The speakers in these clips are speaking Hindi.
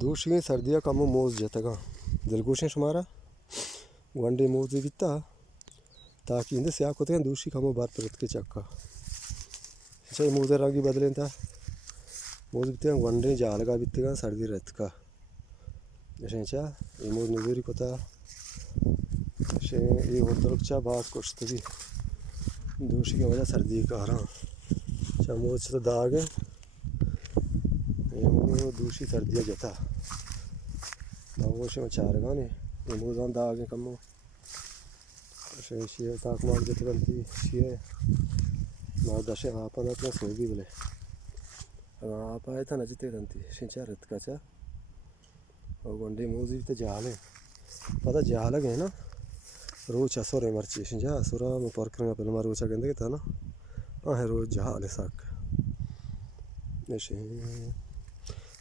दूसरी सर्दियाँ कम मोज जतगा दिलगोशें शुमारा वनडे मोज बिता ताकि इंद स्याक होते हैं दूसरी कम बार परत के चक्का चाहे मोजे रंगी बदलें था मोज बिते वनडे जालगा बितेगा सर्दी रत का ऐसे चा ये मोज नजूरी कोता ऐसे ये होटल चा बात कुछ तभी दूसरी की वजह सर्दी का रहा चा मोज तो दाग है ये दूसरी सर्दियाँ जता दागोशे में चार गाने ये मोजान दाग है कम ऐसे शिये ताकमान जते बनती शिये ना दशे आप ना अपना सो भी बोले आप आए था नजते बनती शिंचा रत का चा और वनडे मोजी तो जाल है पता जाल है ना रोज असोरे मर्ची शिंचा असोरा में पार्क करना पहले मार रोचा कहते था ना हाँ है रोज जाल है साक ऐसे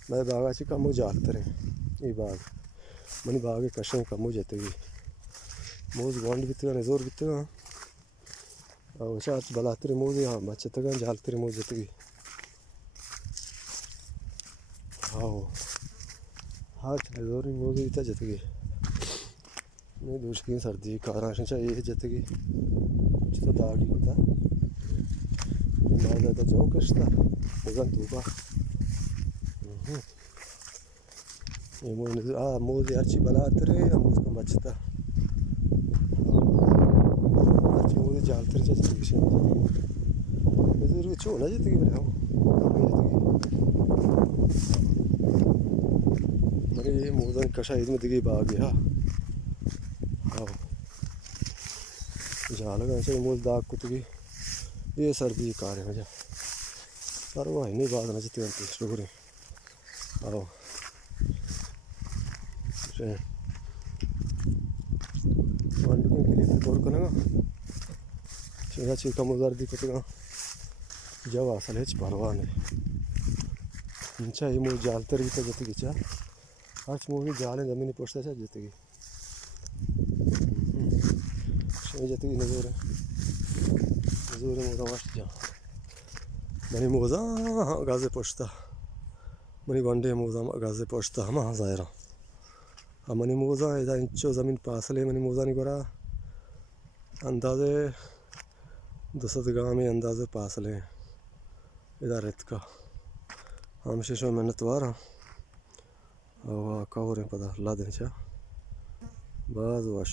मैं बागाची कम जाल तरे ये बाग मनी बाग कशे कम जाते भी मोज वंड बितगा नजोर बितगा और चाच बलाते मोज हाँ बच्चतगा जालते मोज जाते भी हाँ हाँ नजोर मोज बिता जाते भी मैं दूसरी सर्दी कारा शिंचा ये जाते भी तो दागी होता मार तो जाओ कष्टा मगन तूबा ये मोज अर्ची बलाते रे हम उसको बचता अर्ची मोज जालते रे जाते भी नजर चो ना जाते बले हम मरे ये मोजन कशा इधर में दिखे बाग है हाँ जाल का ऐसे मोज दाग कुतगी ये सर्दी कार है मजा पर वो है नहीं बात ना जाते बनती शुक्र हाँ वनडे के लिए तौर करेगा चेहरा चिका मुजार दी कुतगा जब असल है परवाह नहीं इंचा ये मुझे जालते रही तो जती चा आज मुझे जाले जमीन पोछता चा जती जती नजोर मोजा मस्त जा मनी मोजा गाजे पोछता मनी वनडे मोजा गाजे पोछता हम जायरा मनी मोजा इधर इंचो ज़मीन पासले मनी मोजा नहीं करा अंदाजे 200 गाँव में अंदाजे पासले इधर रेत का हम शेषो मेहनत वारा और का हो रहे पता ला दें चा बाज वश